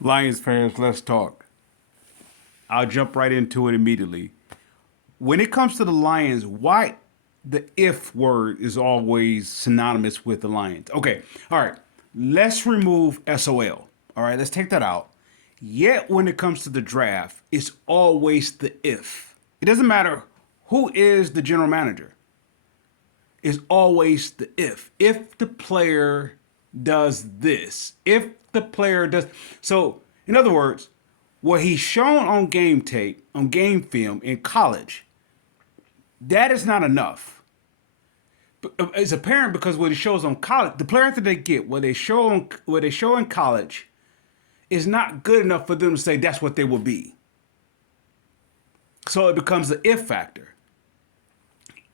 Lions fans, let's talk. I'll jump right into it immediately. When it comes to the Lions, why the if word is always synonymous with the Lions? Okay, all right, let's remove SOL. All right, let's take that out. Yet when it comes to the draft, it's always the if. It doesn't matter who is the general manager, it's always the if. If the player does this, if the player does. So, in other words, what he's shown on game tape, on game film in college, that is not enough. It's apparent because what he shows on college, the players that they get, what they show in college, is not good enough for them to say that's what they will be. So it becomes the if factor.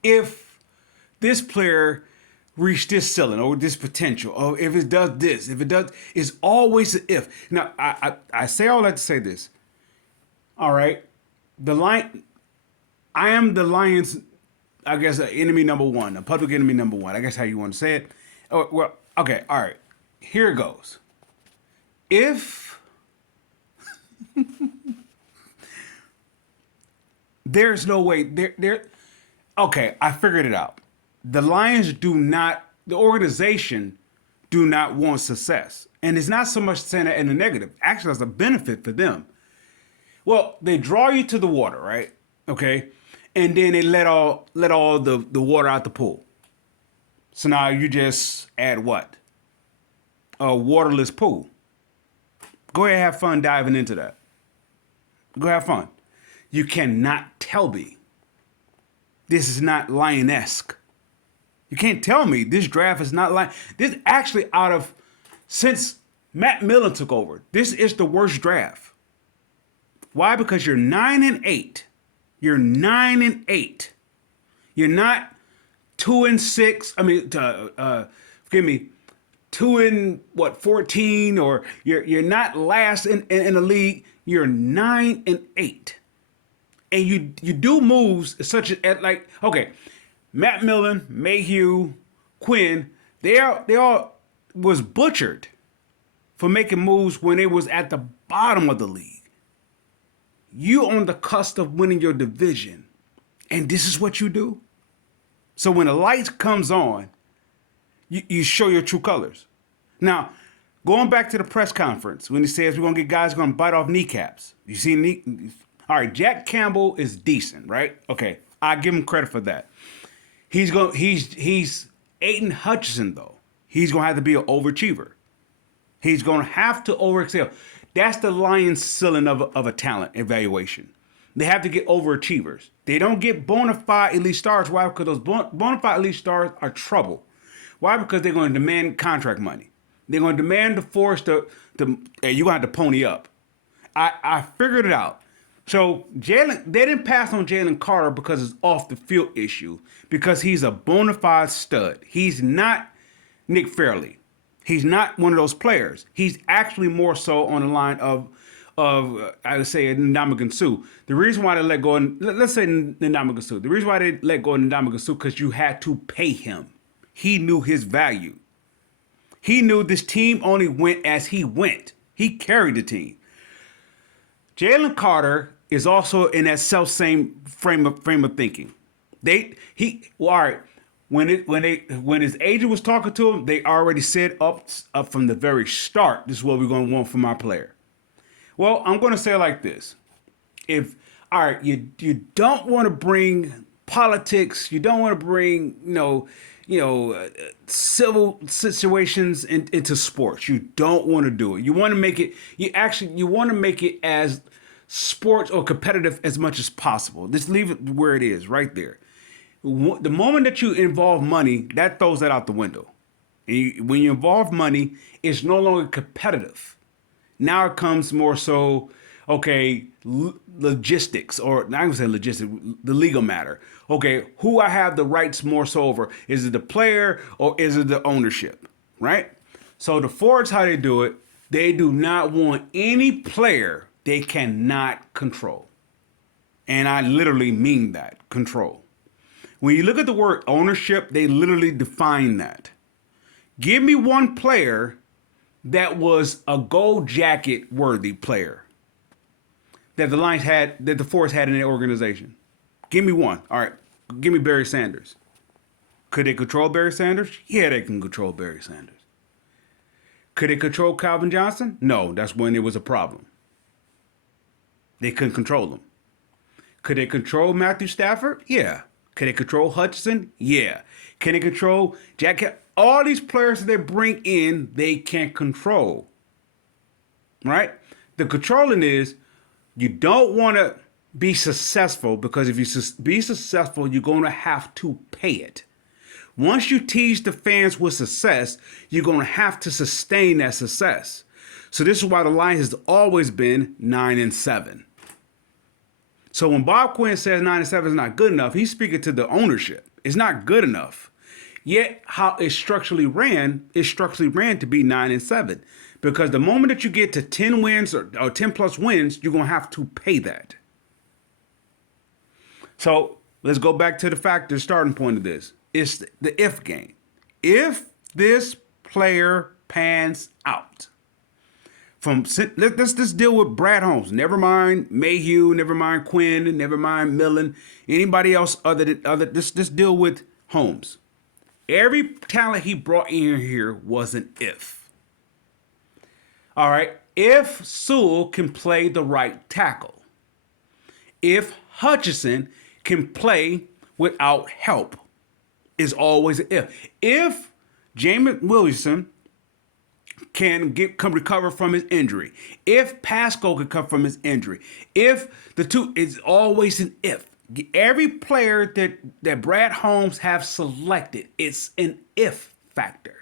If this player reach this ceiling or this potential, or if it does this, if it does, it's always an if. Now, I say all that to say this. All right, the line, I am the Lions, I guess, enemy number one, a public enemy number one. I guess how you want to say it. Oh, well, okay, all right. Here it goes. If there's no way there, okay, I figured it out. The Lions do not, the organization do not want success. And it's not so much saying that in the negative. Actually, that's a benefit for them. Well, they draw you to the water, right? Okay. And then they let all the water out the pool. So now you just add what? A waterless pool. Go ahead and have fun diving into that. Go have fun. You cannot tell me this is not Lion-esque. You can't tell me this draft is not like this. Actually, out of since Matt Millen took over, this is the worst draft. Why? Because you're 9-8. You're 9-8. You're not 2-6. I mean, forgive me, 14, or you're not last in the league. You're 9-8, and you do moves such as like okay. Matt Millen, Mayhew, Quinn, they all was butchered for making moves when they was at the bottom of the league. You on the cusp of winning your division, and this is what you do. So when the lights comes on, you show your true colors. Now, going back to the press conference when he says we're gonna get guys gonna bite off kneecaps. You see, all right, Jack Campbell is decent, right? Okay, I give him credit for that. He's Aiden Hutchinson though. He's gonna have to be an overachiever. He's gonna have to overexcel. That's the Lions' ceiling of a talent evaluation. They have to get overachievers. They don't get bona fide elite stars. Why? Because those bona fide elite stars are trouble. Why? Because they're going to demand contract money. They're going to demand the force to hey, you're going to have to pony up. I figured it out. So Jalen, they didn't pass on Jalen Carter because it's off the field issue, because he's a bona fide stud. He's not Nick Fairley. He's not one of those players. He's actually more so on the line of I would say Ndamukong Suh. The reason why they let go of, let's say Ndamukong Suh. The reason why they let go of Ndamukong Suh because you had to pay him. He knew his value. He knew this team only went as he went. He carried the team. Jalen Carter is also in that self same frame of thinking. All right. When his agent was talking to him, they already said up from the very start, this is what we're gonna want from our player. Well, I'm gonna say it like this. If all right, you don't want to bring politics, you don't want to bring civil situations into sports. You don't want to do it. You want to make it. You want to make it as sports or competitive as much as possible. Just leave it where it is, right there. The moment that you involve money, that throws that out the window. And when you involve money, it's no longer competitive. Now it comes more so, okay, logistics, or not even say logistics, the legal matter. Okay, who I have the rights more so over? Is it the player or is it the ownership? Right? So the Fords, how they do it, they do not want any player they cannot control. And I literally mean that, control. When you look at the word ownership, they literally define that. Give me one player that was a gold jacket worthy player that the Lions had, that the Force had in their organization? Give me one. All right. Give me Barry Sanders. Could they control Barry Sanders? Yeah, they can control Barry Sanders. Could they control Calvin Johnson? No, that's when there was a problem. They couldn't control him. Could they control Matthew Stafford? Yeah. Could they control Hutchinson? Yeah. Can they control Jack? All these players that they bring in, they can't control. Right? The controlling is you don't want to be successful, because if you be successful, you're going to have to pay it. Once you tease the fans with success, you're going to have to sustain that success. So this is why the Lions has always been 9-7. So when Bob Quinn says 9-7 is not good enough, he's speaking to the ownership. It's not good enough. Yet how it's structurally ran to be 9-7. Because the moment that you get to 10 wins or 10 plus wins, you're going to have to pay that. So let's go back to the starting point of this. It's the if game. If this player pans out, let's just deal with Brad Holmes. Never mind Mayhew. Never mind Quinn. Never mind Millen. Anybody else just deal with Holmes. Every talent he brought in here was an if. All right. If Sewell can play the right tackle. If Hutchinson can play without help. Is always an if. If Jameis Williamson can recover from his injury, if Pascal can come from his injury, if the two, is always an if. Every player that Brad Holmes have selected, it's an if factor.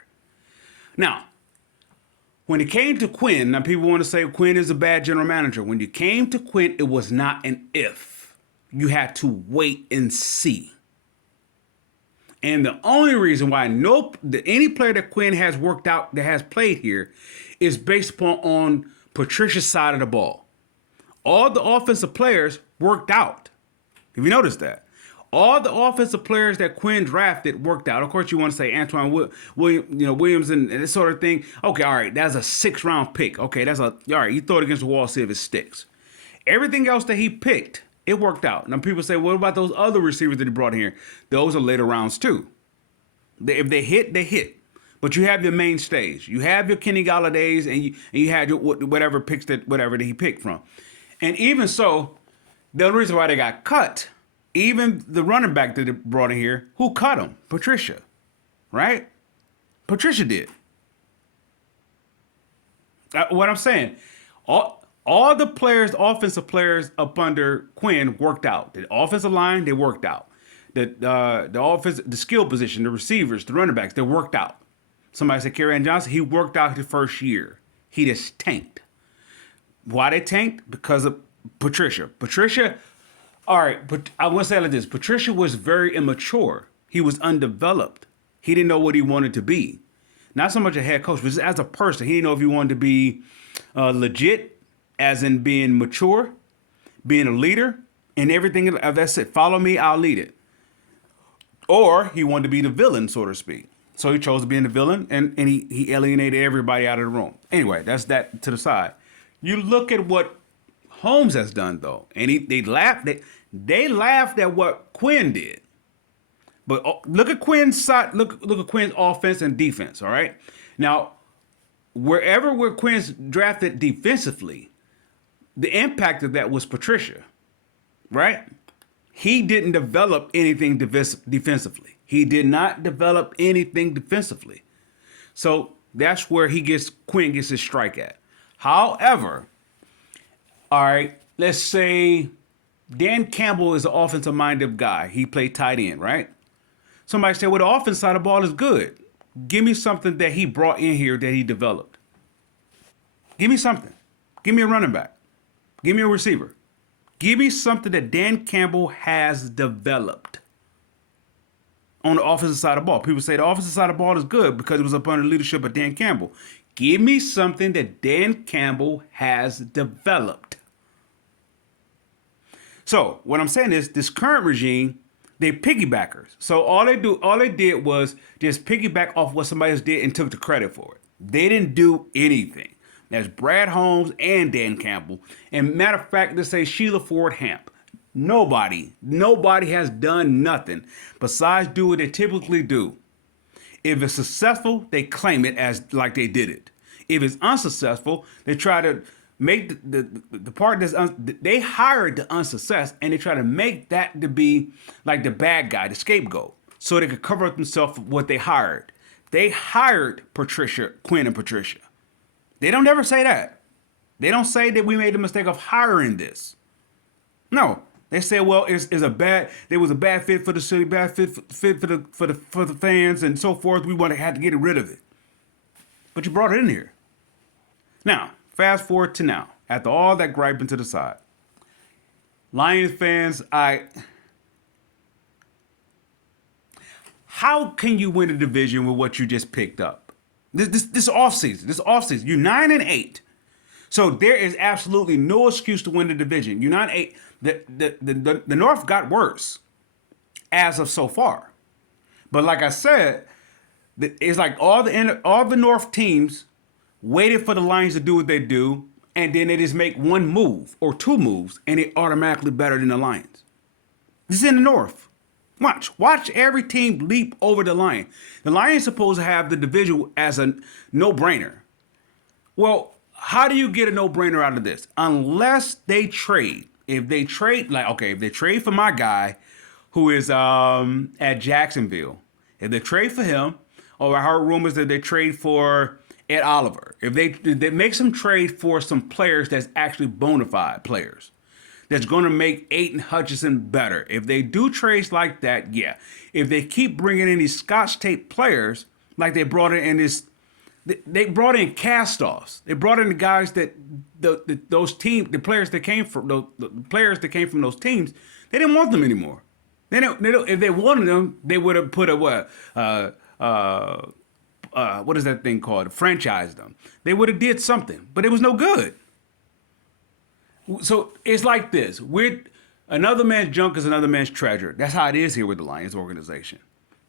Now, when it came to Quinn, now people want to say Quinn is a bad general manager. When you came to Quinn, it was not an if. You had to wait and see. And the only reason why any player that Quinn has worked out that has played here is based upon Patricia's side of the ball. All the offensive players worked out. Have you noticed that? All the offensive players that Quinn drafted worked out. Of course, you want to say Antoine Williams and this sort of thing. Okay, all right, that's a 6th-round pick. Okay, all right. You throw it against the wall, see if it sticks. Everything else that he picked, it worked out. Now people say, what about those other receivers that he brought here? Those are later rounds too. If they hit, they hit. But you have your mainstays. You have your Kenny Galladay's, and you had your whatever that he picked from. And even so, the reason why they got cut, even the running back that they brought in here, who cut him? Patricia, right? Patricia did. What I'm saying, all the players, offensive players up under Quinn worked out. The offensive line, they worked out. The offense, the skill position, the receivers, the running backs, they worked out. Somebody said Kerryon Johnson, he worked out his first year. He just tanked. Why they tanked? Because of Patricia. All right, but I want to say it like this. Patricia was very immature. He was undeveloped. He didn't know what he wanted to be. Not so much a head coach, but just as a person. He didn't know if he wanted to be legit, as in being mature, being a leader, and everything. That's it. Follow me, I'll lead it. Or he wanted to be the villain, so to speak. So he chose to be the villain, and he alienated everybody out of the room. Anyway, that's that to the side. You look at what Holmes has done, though, and they laughed at what Quinn did. But look at Quinn's side. Look at Quinn's offense and defense. All right. Now, where Quinn's drafted defensively, the impact of that was Patricia, right? He didn't develop anything defensively. He did not develop anything defensively. So that's where Quinn gets his strike at. However, all right, let's say Dan Campbell is an offensive-minded guy. He played tight end, right? Somebody said, well, the offense side of the ball is good. Give me something that he brought in here that he developed. Give me something. Give me a running back. Give me a receiver. Give me something that Dan Campbell has developed on the offensive side of the ball. People say the offensive side of the ball is good because it was up under the leadership of Dan Campbell. Give me something that Dan Campbell has developed. So what I'm saying is this current regime, they're piggybackers. So all they did was just piggyback off what somebody else did and took the credit for it. They didn't do anything. That's Brad Holmes and Dan Campbell. And matter of fact, let's say Sheila Ford Hamp. Nobody has done nothing besides do what they typically do. If it's successful, they claim it as like they did it. If it's unsuccessful, they try to make the part they hired the unsuccess, and they try to make that to be like the bad guy, the scapegoat, so they could cover up themselves for what they hired. They hired Patricia, Quinn and Patricia. They don't ever say that. They don't say that we made the mistake of hiring this. No, they say, well, there was a bad fit for the city, bad fit for the fans and so forth. We had to get rid of it. But you brought it in here. Now, fast forward to now, after all that griping to the side. Lions fans, how can you win a division with what you just picked up? This offseason, you're 9-8. So there is absolutely no excuse to win the division. You're 9-8. The North got worse as of so far. But like I said, it's like all the North teams waited for the Lions to do what they do, and then they just make one move or two moves, and they automatically better than the Lions. This is in the North. Watch every team leap over the Lions. The Lions supposed to have the division as a no-brainer. Well, how do you get a no-brainer out of this? Unless they trade. If they trade for my guy who is at Jacksonville, if they trade for him, or I heard rumors that they trade for Ed Oliver, if they make some trade for some players that's actually bona fide players, that's going to make Aidan Hutchinson better. If they do trades like that, yeah. If they keep bringing in these Scotch tape players, like they brought in this, they brought in cast-offs. They brought in the guys that the players that came from those teams, they didn't want them anymore. If they wanted them, they would have put what is that thing called? Franchised them. They would have did something, but it was no good. So it's like this. Another man's junk is another man's treasure. That's how it is here with the Lions organization.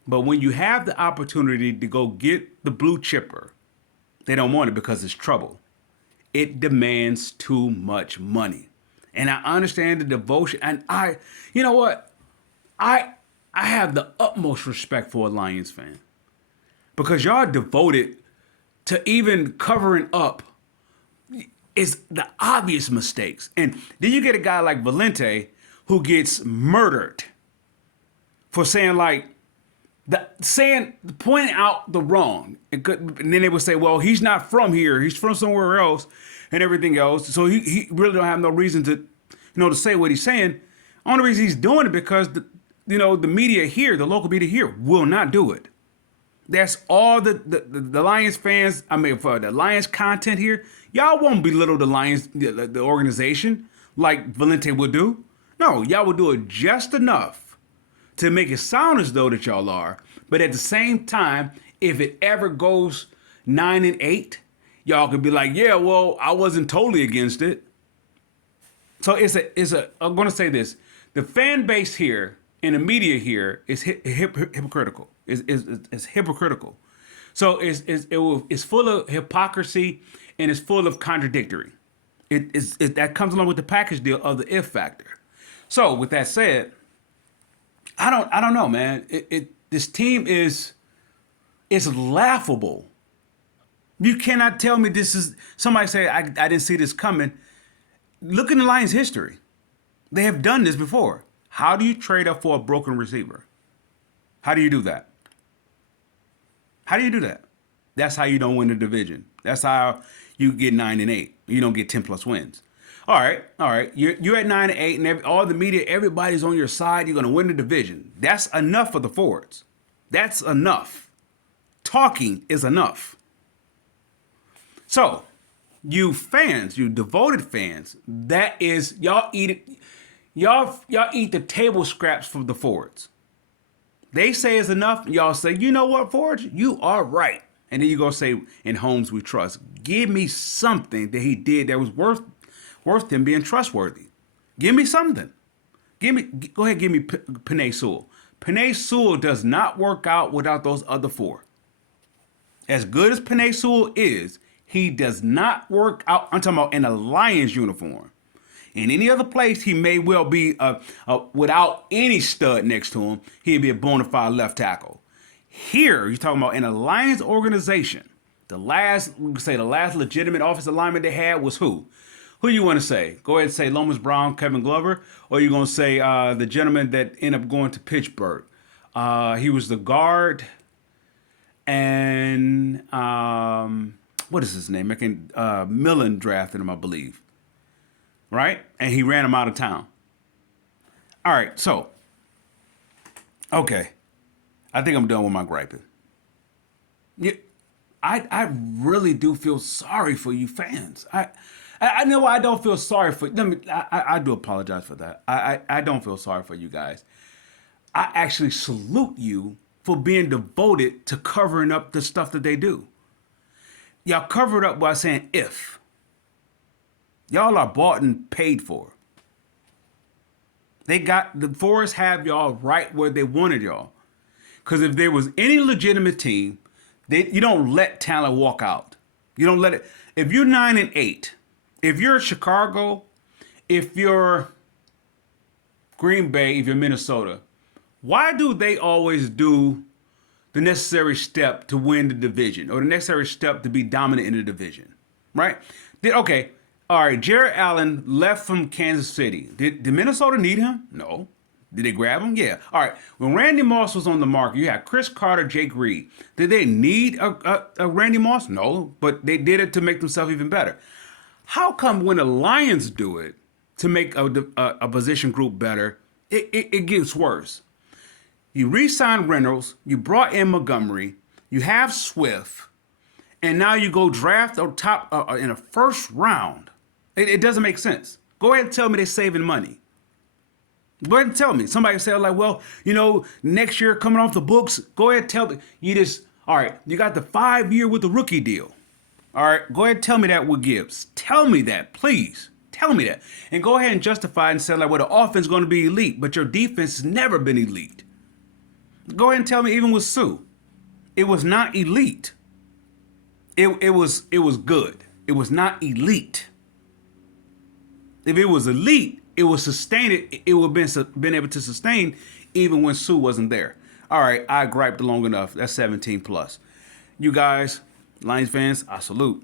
But when you have the opportunity to go get the blue chipper, they don't want it because it's trouble. It demands too much money. And I understand the devotion. And you know what? I have the utmost respect for a Lions fan. Because y'all devoted to even covering up is the obvious mistakes. And then you get a guy like Valente who gets murdered for pointing out the wrong. And then they would say, well, he's not from here. He's from somewhere else and everything else. So he really don't have no reason to say what he's saying. Only reason he's doing it because the media here, the local media here will not do it. That's all the Lions fans, for the Lions content here, y'all won't belittle the Lions, the organization, like Valente would do. No, y'all will do it just enough to make it sound as though that y'all are. But at the same time, if it ever goes 9-8, y'all could be like, yeah, well, I wasn't totally against it. So I'm going to say this. The fan base here and the media here is hypocritical. It's hypocritical. So it's full of hypocrisy and it's full of contradictory. That comes along with the package deal of the if factor. So with that said, I don't know, man. This team is laughable. You cannot tell me this is somebody say I didn't see this coming. Look in the Lions' history. They have done this before. How do you trade up for a broken receiver? How do you do that? How do you do that? That's how you don't win the division. That's how you get 9-8. You don't get 10 plus wins. All right. You're at 9-8, and all the media, everybody's on your side. You're going to win the division. That's enough for the forwards. That's enough. Talking is enough. So, you fans, you devoted fans, that is y'all eat it. Y'all eat the table scraps from the forwards. They say it's enough. Y'all say, you know what, forwards, you are right. And then you go say, in Holmes we trust. Give me something that he did that was worth him being trustworthy. Give me something. Go ahead, give me Penei Sewell. Penei Sewell does not work out without those other four. As good as Penei Sewell is, he does not work out. I'm talking about in a Lions uniform. In any other place, he may well be without any stud next to him. He'd be a bona fide left tackle. Here, you're talking about in a Lions organization. The last legitimate offensive lineman they had was who? Who you want to say? Go ahead and say Lomas Brown, Kevin Glover, or you going to say the gentleman that ended up going to Pittsburgh? He was the guard, and what is his name? Millen drafted him, I believe. Right? And he ran him out of town. All right, so, okay. I think I'm done with my griping. Yeah, I really do feel sorry for you fans. I know I don't feel sorry for. I do apologize for that. I don't feel sorry for you guys. I actually salute you for being devoted to covering up the stuff that they do. Y'all cover it up by saying if. Y'all are bought and paid for. The Forest have y'all right where they wanted y'all. Because if there was any legitimate team, you don't let talent walk out. You don't let it. If you're 9-8, if you're Chicago, if you're Green Bay, if you're Minnesota, why do they always do the necessary step to win the division or the necessary step to be dominant in the division? Right? Okay. All right, Jared Allen left from Kansas City. Did Minnesota need him? No. Did they grab him? Yeah. All right. When Randy Moss was on the market, you had Chris Carter, Jake Reed. Did they need a Randy Moss? No, but they did it to make themselves even better. How come when the Lions do it to make a position group better, it gets worse? You re-signed Reynolds, you brought in Montgomery, you have Swift, and now you go draft on top in a first round. It doesn't make sense. Go ahead and tell me they're saving money. Go ahead and tell me. Somebody say like, well, next year coming off the books. Go ahead and tell me. All right, you got the 5-year with the rookie deal. All right, go ahead and tell me that with Gibbs. Tell me that, please. Tell me that. And go ahead and justify it and say like, well, the offense is going to be elite, but your defense has never been elite. Go ahead and tell me even with Sue, it was not elite. It was good. It was not elite. If it was elite, it would sustain it. It would have been able to sustain even when Sue wasn't there. All right, I griped long enough. That's 17 plus. You guys, Lions fans, I salute.